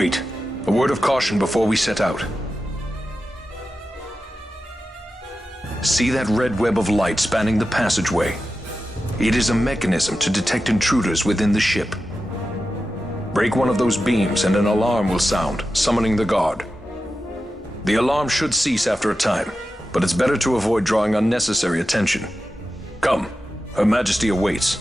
Wait. A word of caution before we set out. See that red web of light spanning the passageway? It is a mechanism to detect intruders within the ship. Break one of those beams and an alarm will sound, summoning the guard. The alarm should cease after a time, but it's better to avoid drawing unnecessary attention. Come, Her Majesty awaits.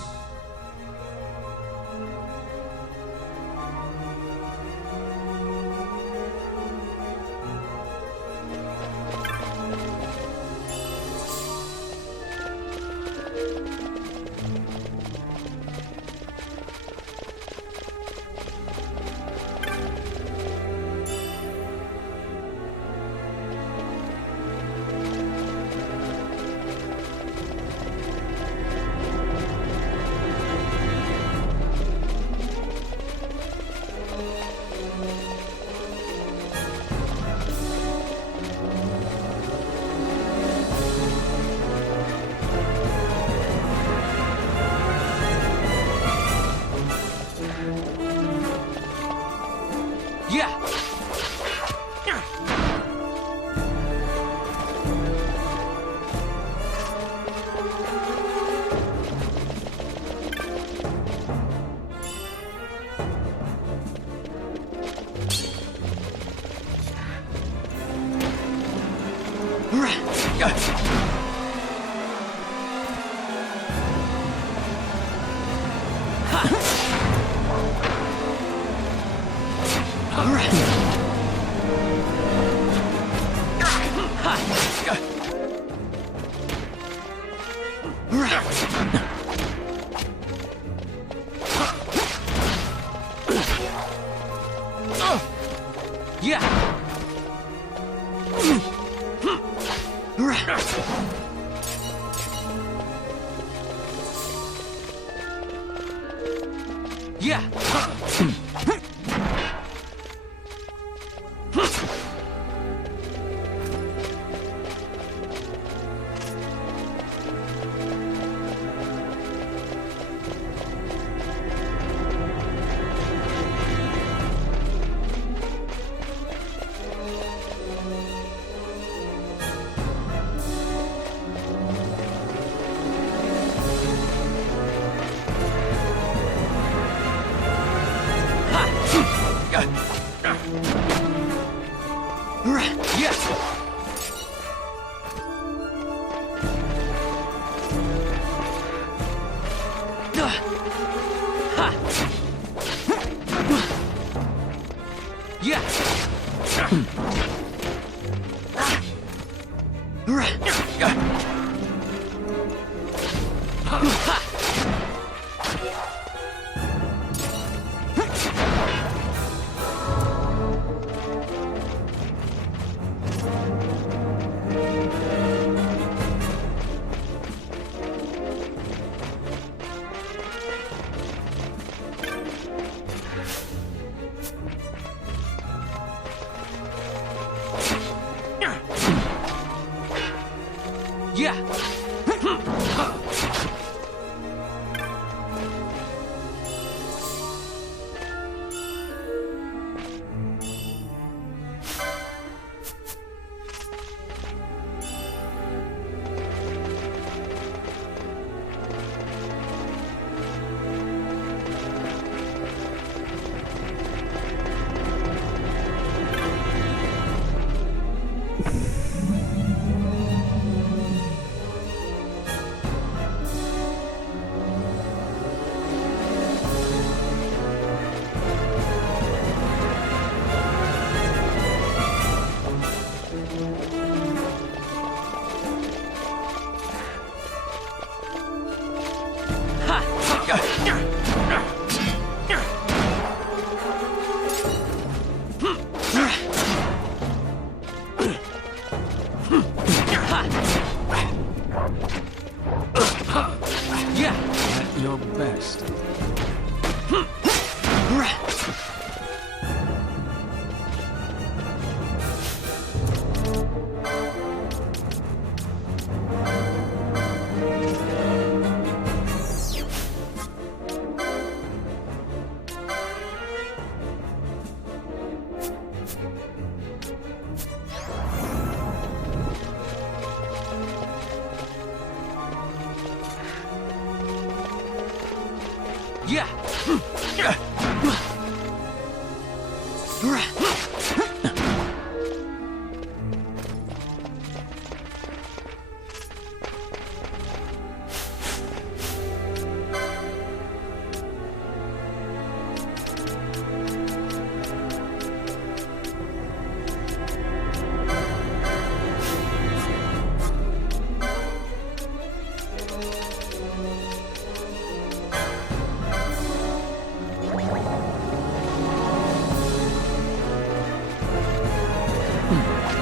Yeah.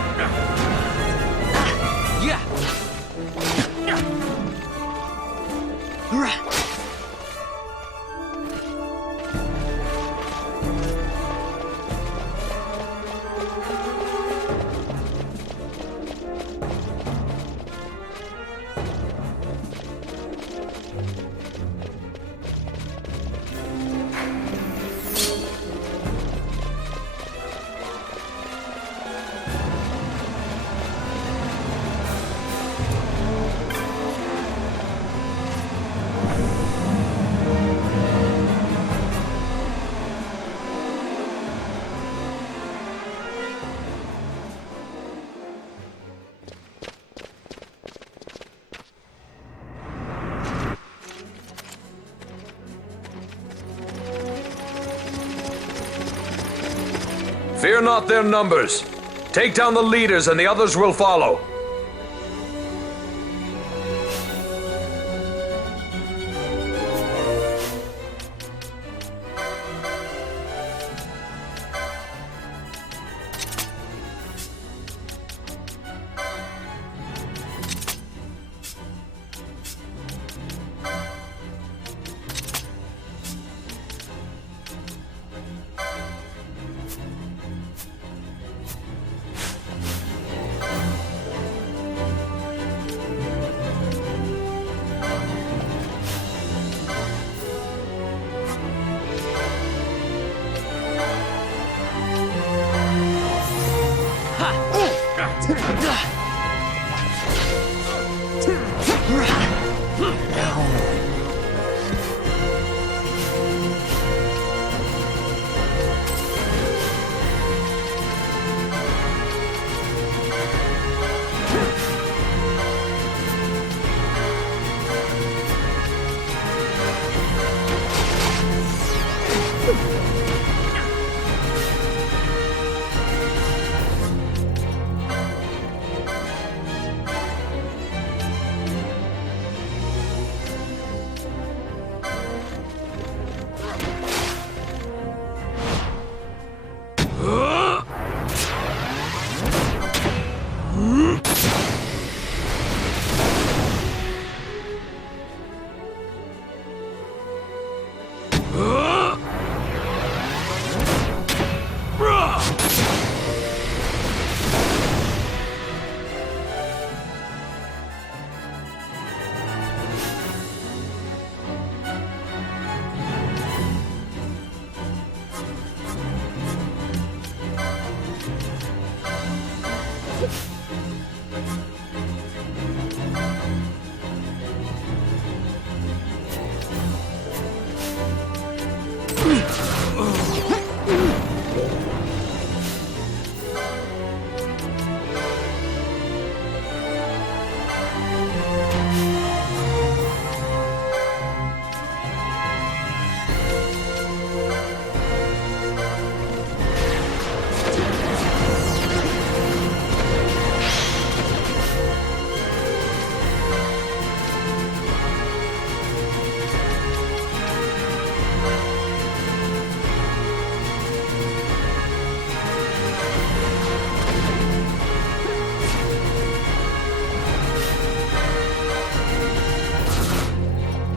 Fear not their numbers. Take down the leaders and the others will follow.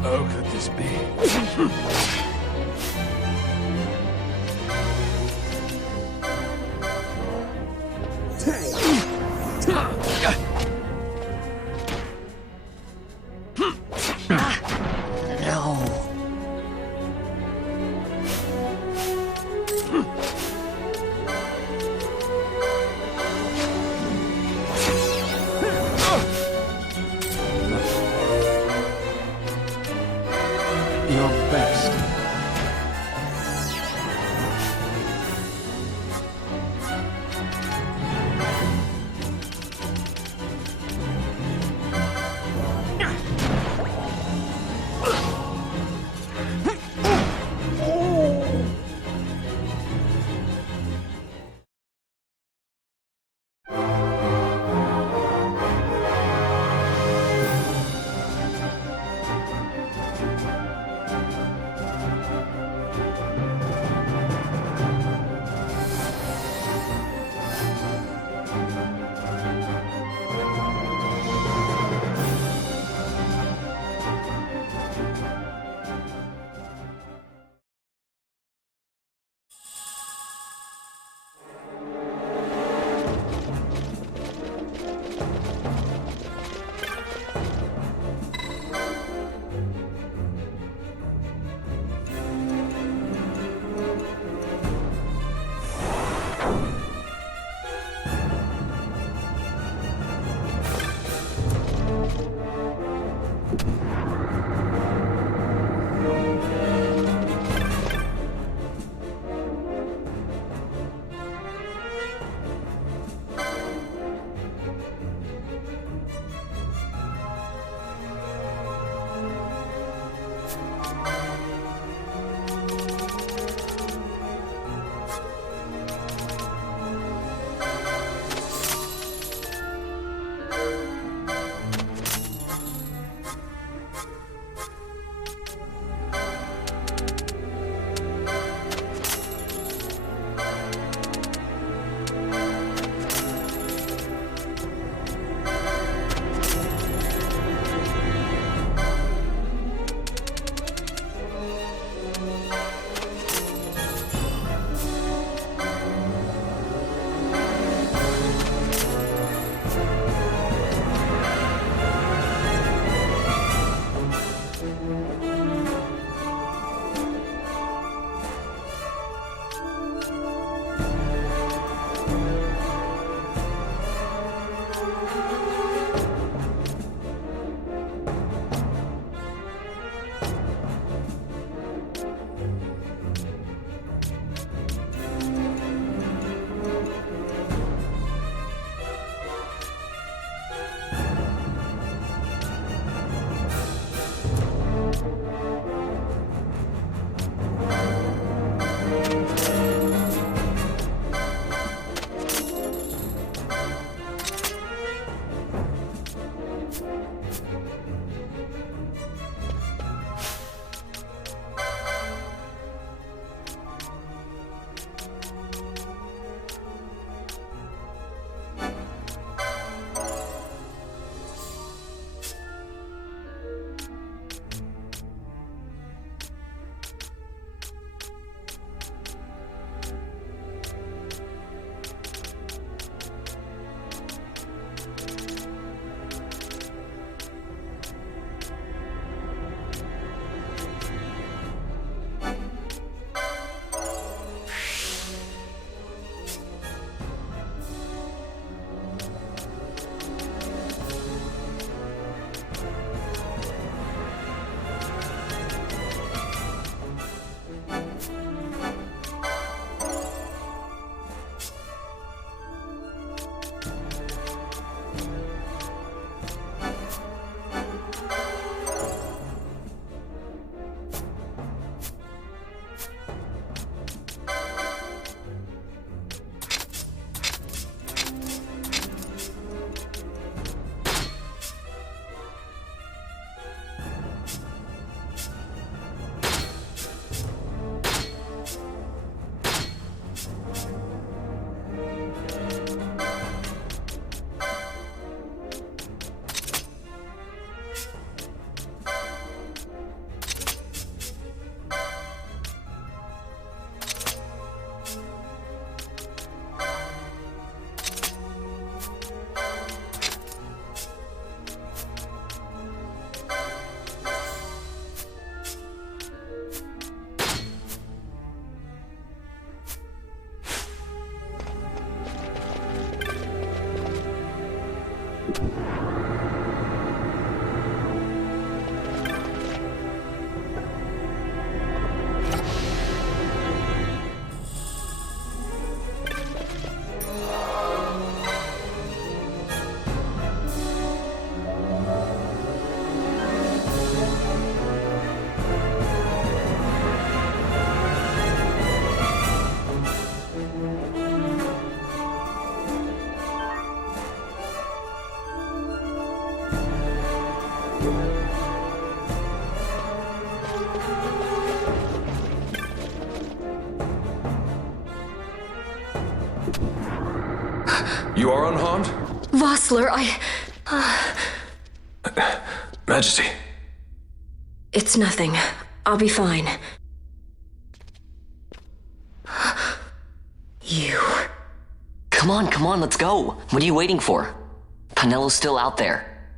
How could this be? Your best. You are unharmed? Vossler, Majesty. It's nothing. I'll be fine. You... Come on, let's go. What are you waiting for? Panelo's still out there.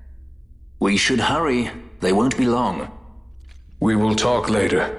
We should hurry. They won't be long. We will talk later.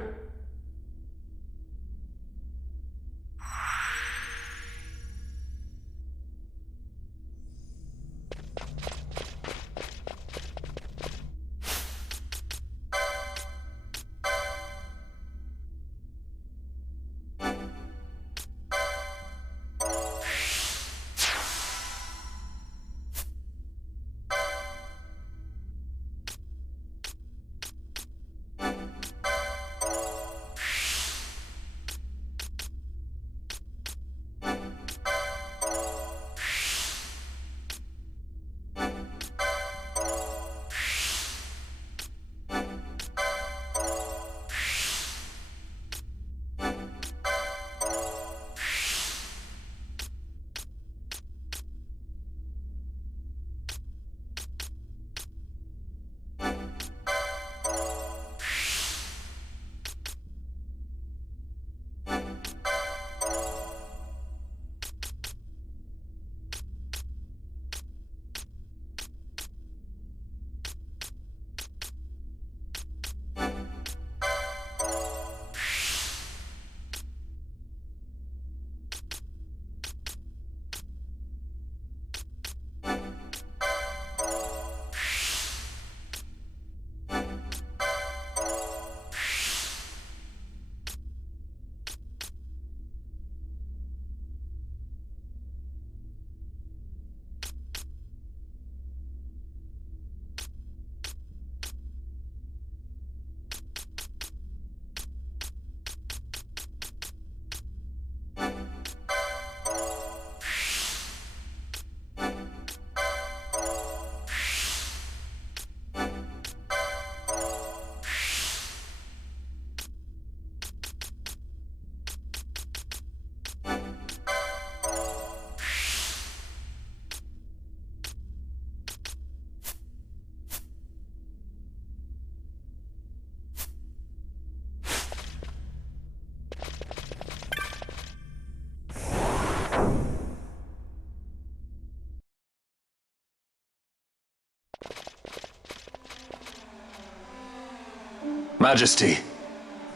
Majesty,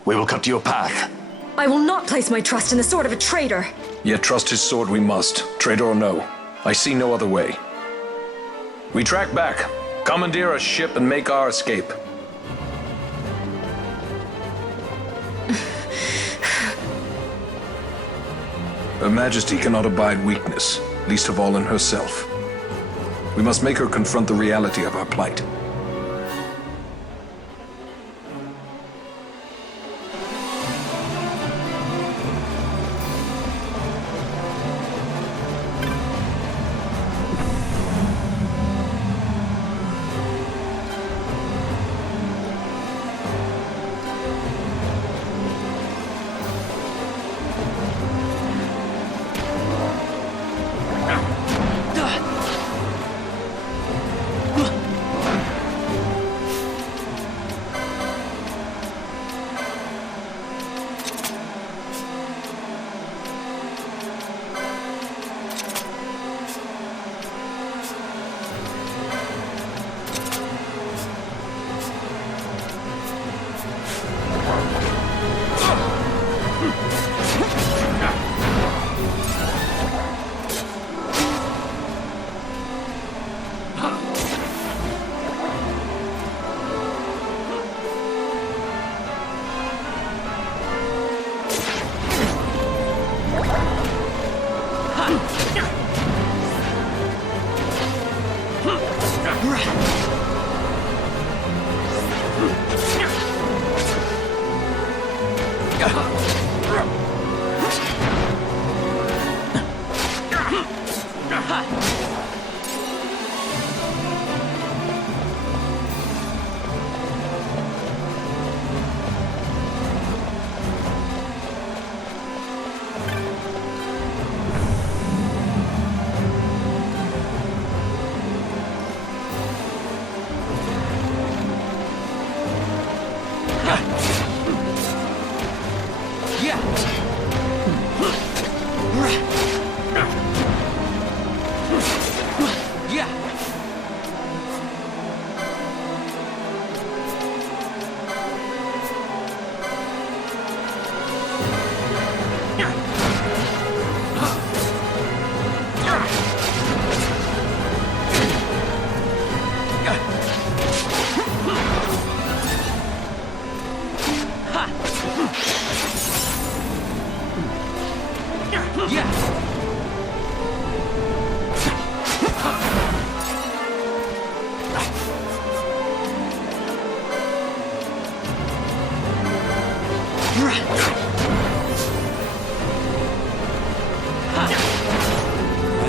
we will cut your path. I will not place my trust in the sword of a traitor. Yet trust his sword we must, traitor or no. I see no other way. We track back, commandeer a ship and make our escape. Her Majesty cannot abide weakness, least of all in herself. We must make her confront the reality of our plight.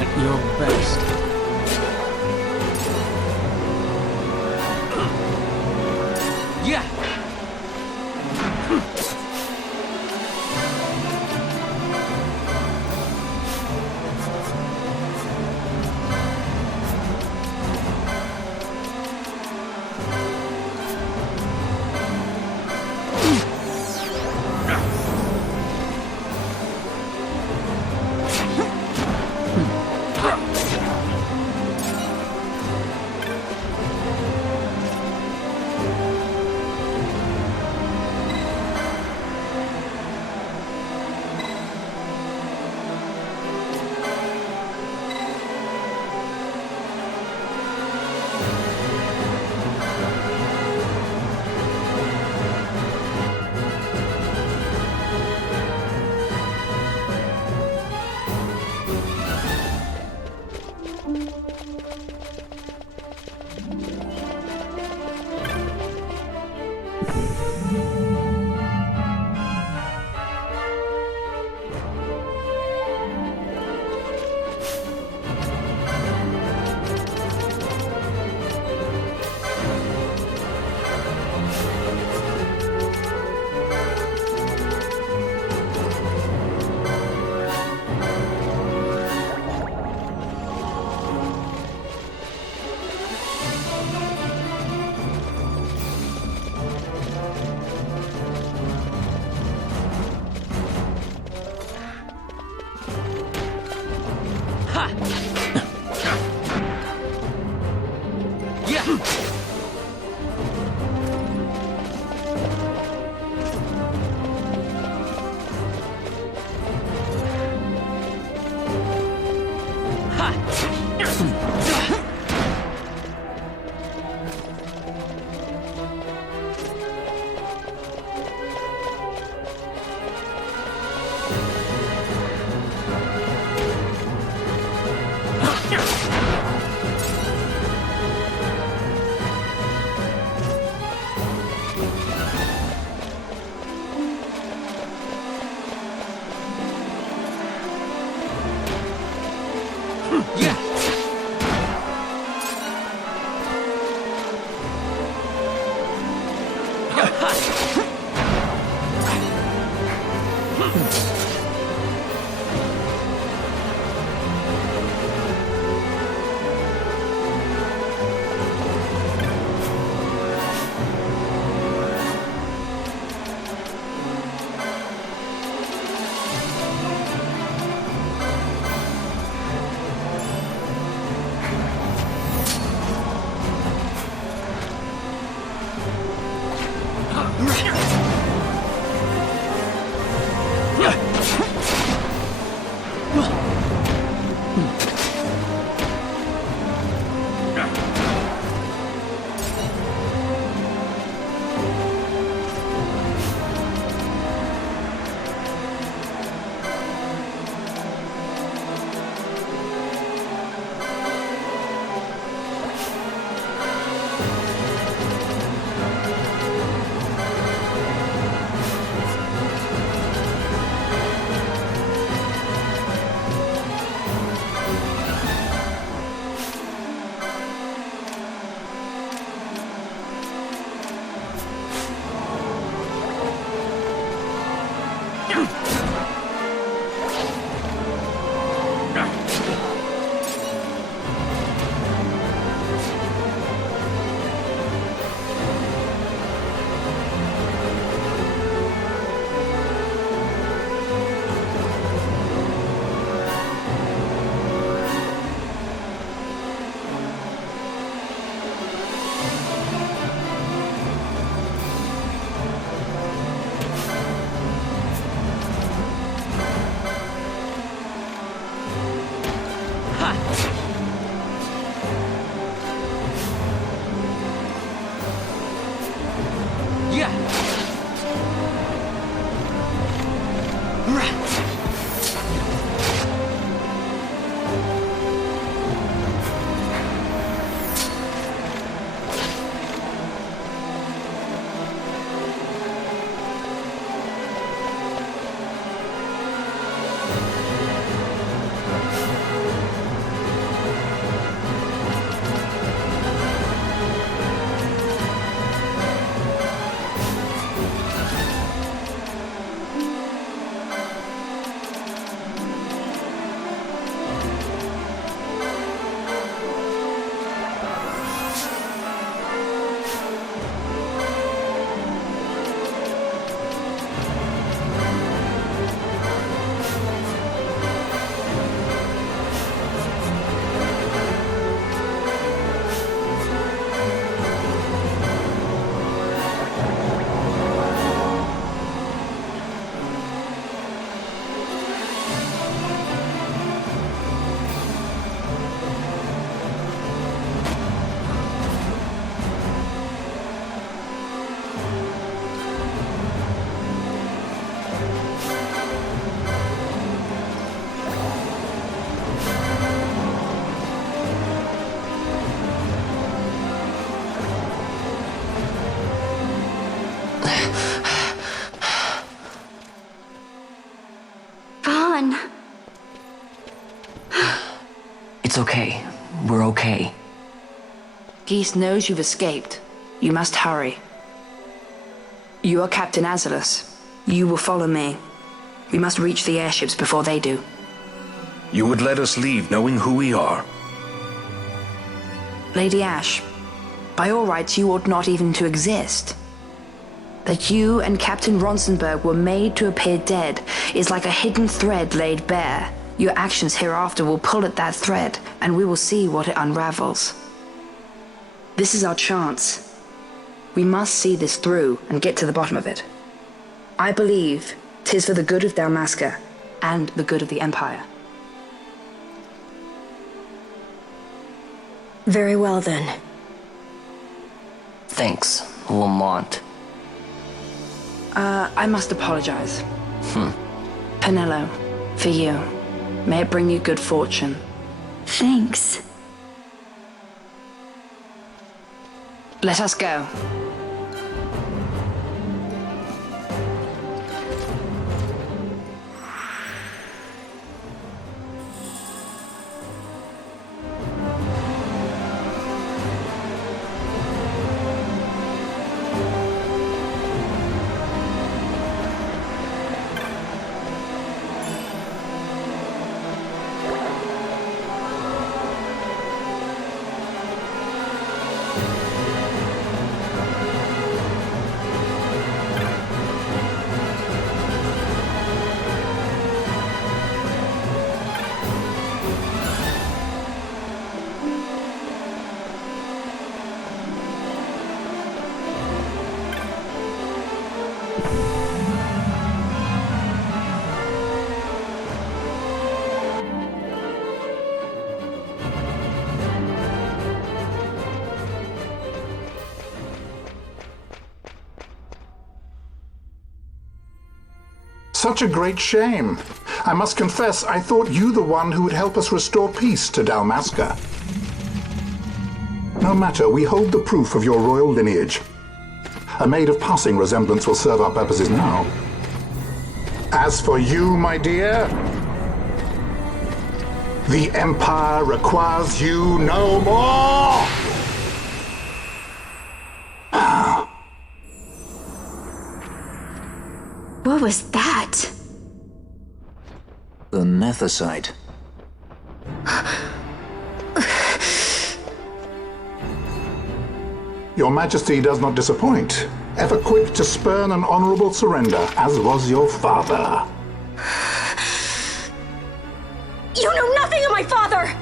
At your best. It's okay. We're okay. Geese knows you've escaped. You must hurry. You are Captain Azalus. You will follow me. We must reach the airships before they do. You would let us leave knowing who we are? Lady Ash, by all rights you ought not even to exist. That you and Captain Ronsenberg were made to appear dead is like a hidden thread laid bare. Your actions hereafter will pull at that thread, and we will see what it unravels. This is our chance. We must see this through and get to the bottom of it. I believe 'tis for the good of Dalmasca and the good of the Empire. Very well, then. Thanks, Lamont. I must apologize. Penelo, for you. May it bring you good fortune. Thanks. Let us go. Such a great shame. I must confess, I thought you the one who would help us restore peace to Dalmasca. No matter, we hold the proof of your royal lineage. A maid of passing resemblance will serve our purposes now. As for you, my dear, the Empire requires you no more! What was that? The Nethicite. Your Majesty does not disappoint. Ever quick to spurn an honorable surrender, as was your father. You know nothing of my father!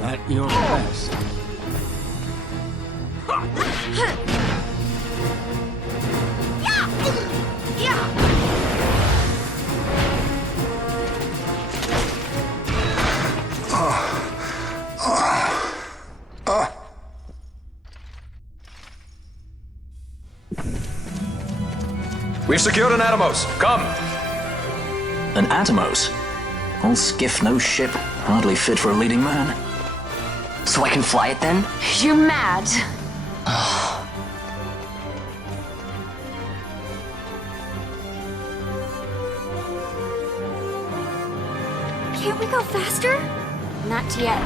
At your best. We've secured an Atomos. Come! An Atomos? All skiff, no ship. Hardly fit for a leading man. So I can fly it then? You're mad. Can't we go faster? Not yet.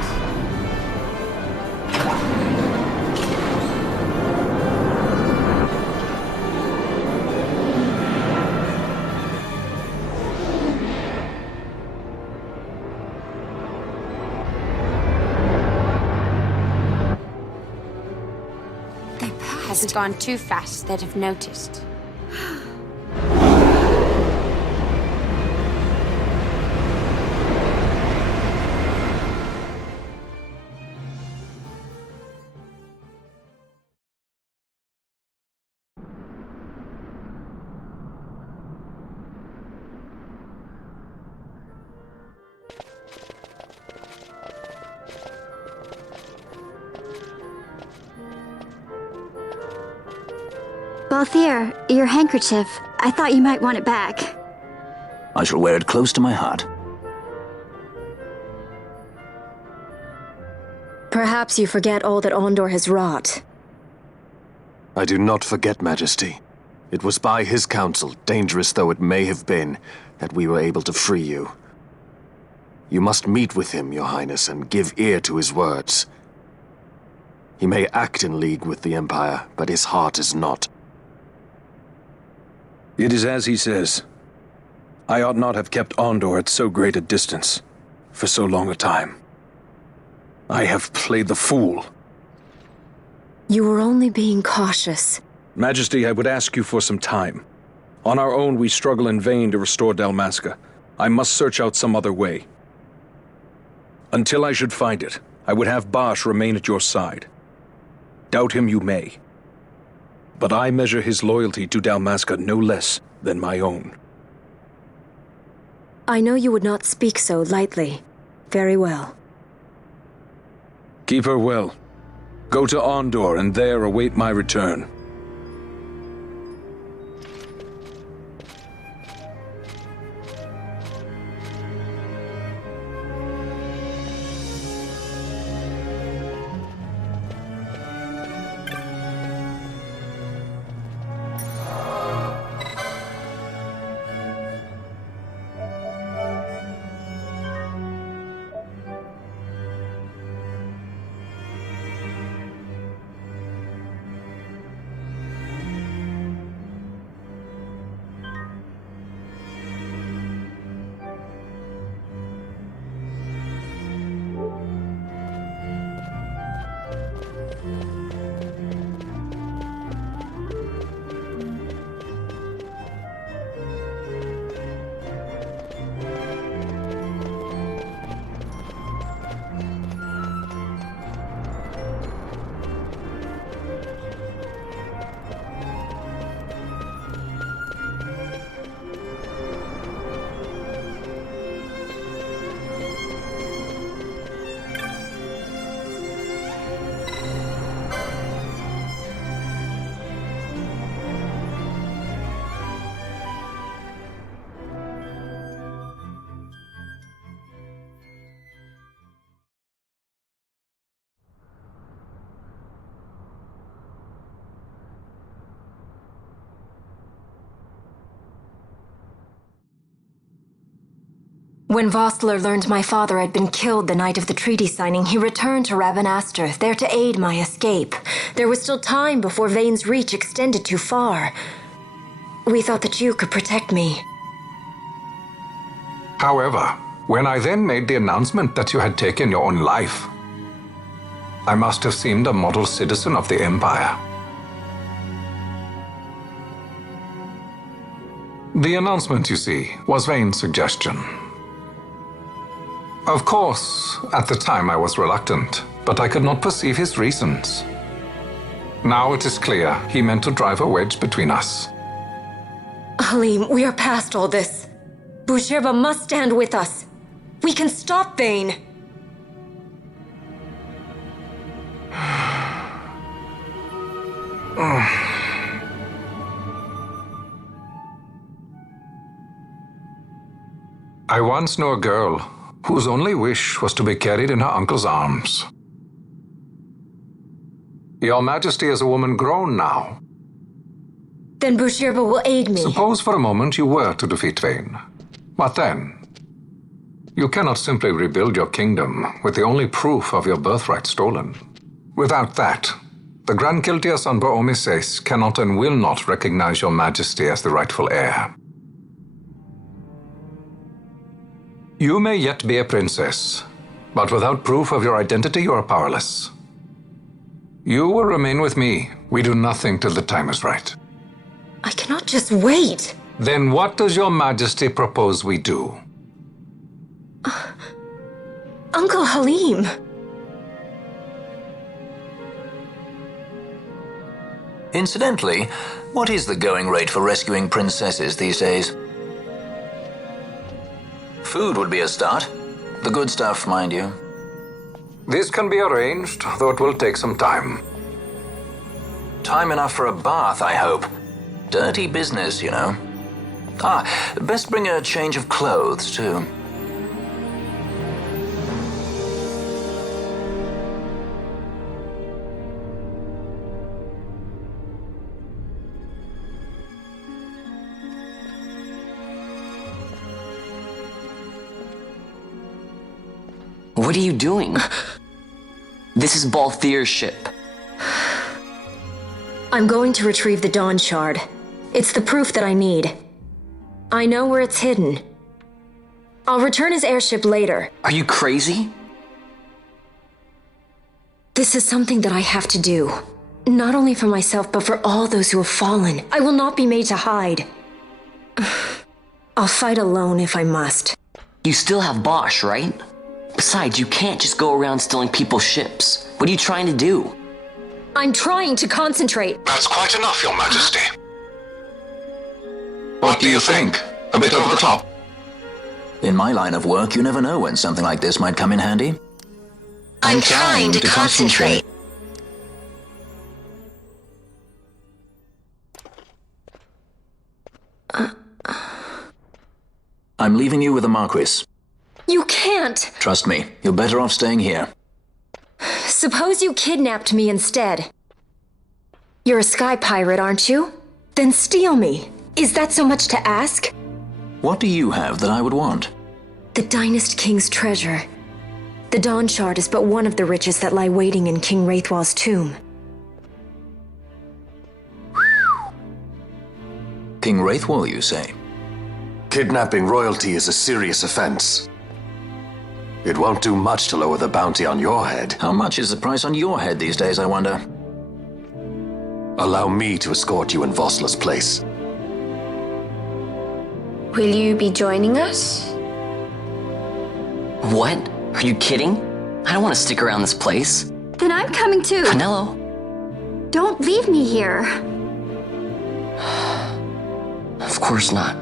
Hasn't gone too fast that I've noticed. Balthier, your handkerchief. I thought you might want it back. I shall wear it close to my heart. Perhaps you forget all that Ondor has wrought. I do not forget, Majesty. It was by his counsel, dangerous though it may have been, that we were able to free you. You must meet with him, Your Highness, and give ear to his words. He may act in league with the Empire, but his heart is not. It is as he says. I ought not have kept Ondor at so great a distance, for so long a time. I have played the fool. You were only being cautious. Majesty, I would ask you for some time. On our own, we struggle in vain to restore Dalmasca. I must search out some other way. Until I should find it, I would have Bosch remain at your side. Doubt him you may. But I measure his loyalty to Dalmasca no less than my own. I know you would not speak so lightly. Very well. Keep her well. Go to Ondor and there await my return. When Vossler learned my father had been killed the night of the treaty signing, he returned to Ravenaster, there to aid my escape. There was still time before Vane's reach extended too far. We thought that you could protect me. However, when I then made the announcement that you had taken your own life, I must have seemed a model citizen of the Empire. The announcement, you see, was Vane's suggestion. Of course, at the time I was reluctant, but I could not perceive his reasons. Now it is clear he meant to drive a wedge between us. Halim, we are past all this. Boucherba must stand with us. We can stop Vane. I once knew a girl whose only wish was to be carried in her uncle's arms. Your Majesty is a woman grown now. Then Boucherba will aid me. Suppose for a moment you were to defeat Vane. What then? You cannot simply rebuild your kingdom with the only proof of your birthright stolen. Without that, the Grand Kiltias on Boomises cannot and will not recognize your Majesty as the rightful heir. You may yet be a princess, but without proof of your identity, you are powerless. You will remain with me. We do nothing till the time is right. I cannot just wait. Then what does your Majesty propose we do? Uncle Halim. Incidentally, what is the going rate for rescuing princesses these days? Food would be a start. The good stuff, mind you. This can be arranged, though it will take some time. Time enough for a bath, I hope. Dirty business, you know. Best bring a change of clothes, too. What are you doing? This is Balthier's ship. I'm going to retrieve the Dawn Shard. It's the proof that I need. I know where it's hidden. I'll return his airship later. Are you crazy? This is something that I have to do. Not only for myself, but for all those who have fallen. I will not be made to hide. I'll fight alone if I must. You still have Bosch, right? Besides, you can't just go around stealing people's ships. What are you trying to do? I'm trying to concentrate. That's quite enough, Your Majesty. What do you think? A bit over the top? In my line of work, you never know when something like this might come in handy. I'm trying to concentrate. I'm leaving you with the Marquis. You can't! Trust me, you're better off staying here. Suppose you kidnapped me instead. You're a sky pirate, aren't you? Then steal me. Is that so much to ask? What do you have that I would want? The Dynast King's treasure. The Dawn Shard is but one of the riches that lie waiting in King Wraithwall's tomb. King Wraithwall, you say? Kidnapping royalty is a serious offense. It won't do much to lower the bounty on your head. How much is the price on your head these days, I wonder? Allow me to escort you in Vossler's place. Will you be joining us? What? Are you kidding? I don't want to stick around this place. Then I'm coming too. Penelo? Don't leave me here. Of course not.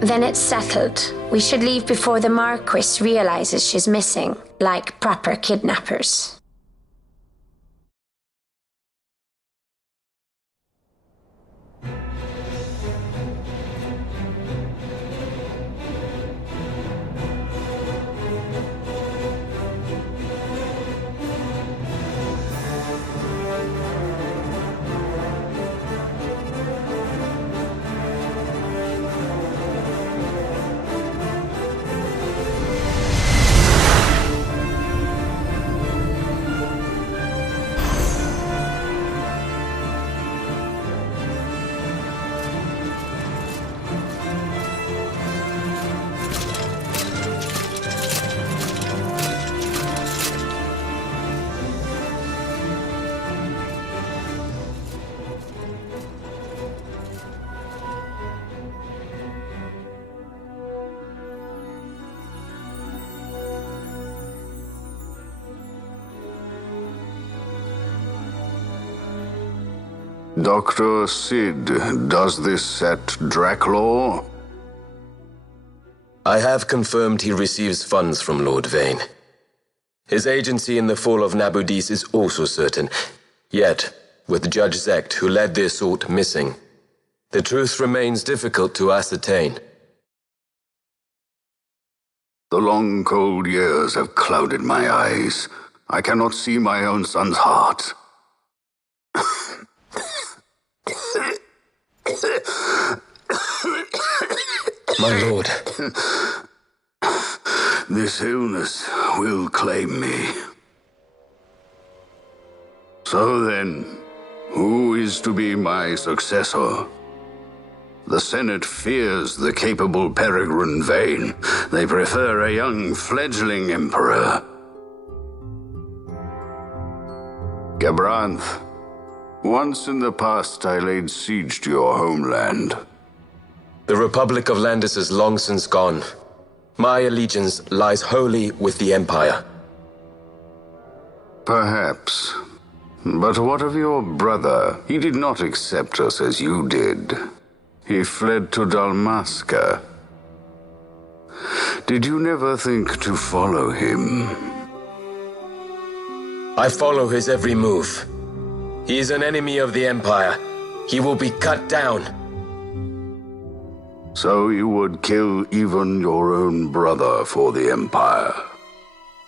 Then it's settled. We should leave before the Marquis realizes she's missing, like proper kidnappers. Dr. Sid, does this set Draclaw? I have confirmed he receives funds from Lord Vane. His agency in the fall of Nabudis is also certain. Yet, with Judge Zecht, who led the assault, missing, the truth remains difficult to ascertain. The long, cold years have clouded my eyes. I cannot see my own son's heart. My lord. This illness will claim me. So then, who is to be my successor? The Senate fears the capable Peregrine Vane. They prefer a young fledgling emperor. Gabranth, once in the past I laid siege to your homeland. The Republic of Landis is long since gone. My allegiance lies wholly with the Empire. Perhaps. But what of your brother? He did not accept us as you did. He fled to Dalmasca. Did you never think to follow him? I follow his every move. He is an enemy of the Empire. He will be cut down. So you would kill even your own brother for the Empire.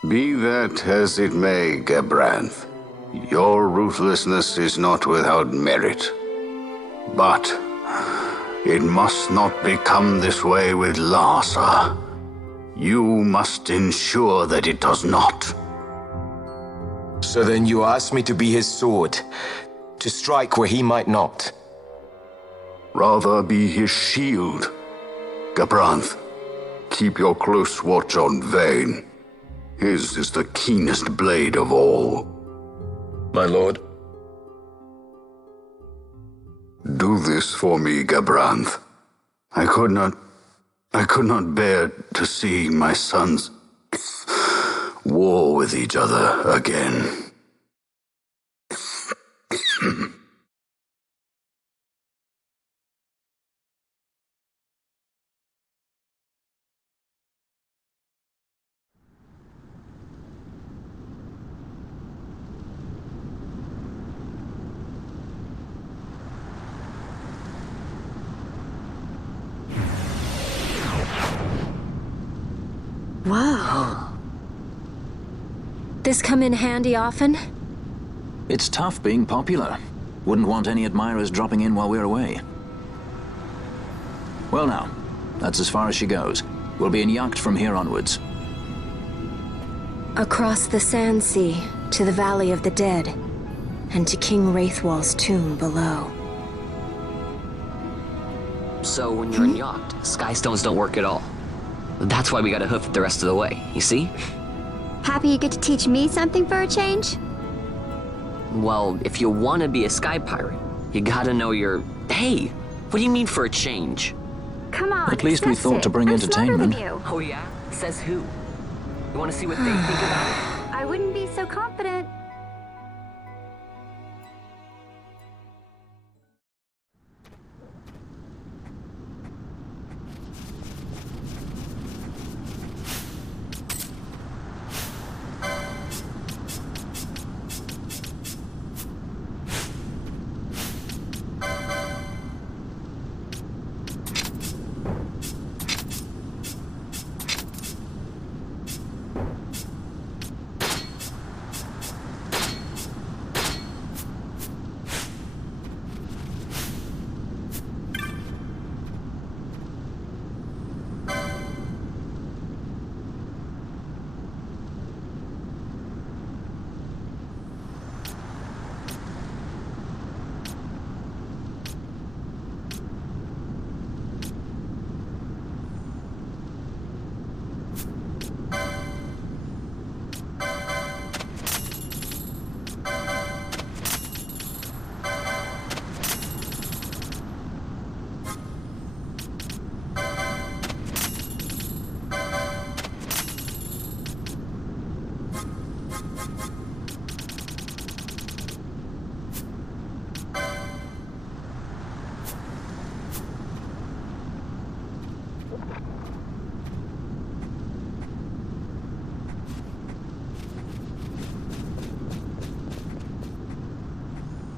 Be that as it may, Gabranth, your ruthlessness is not without merit. But it must not become this way with Larsa. You must ensure that it does not. So then you ask me to be his sword, to strike where he might not. Rather be his shield. Gabranth, keep your close watch on Vayne. His is the keenest blade of all. My lord. Do this for me, Gabranth. I could not bear to see my sons war with each other again. Whoa. This come in handy often? It's tough being popular. Wouldn't want any admirers dropping in while we're away. Well now, that's as far as she goes. We'll be in yacht from here onwards. Across the Sand Sea, to the Valley of the Dead, and to King Wraithwall's tomb below. So when you're in yacht, skystones don't work at all. That's why we gotta hoof it the rest of the way, you see? Happy you get to teach me something for a change? Well, if you want to be a sky pirate, you gotta know your... Hey, what do you mean for a change? Come on, At least we discuss thought it. to bring I'm entertainment. smarter than you. Oh yeah? Says who? You want to see what they think about it? I wouldn't be so confident.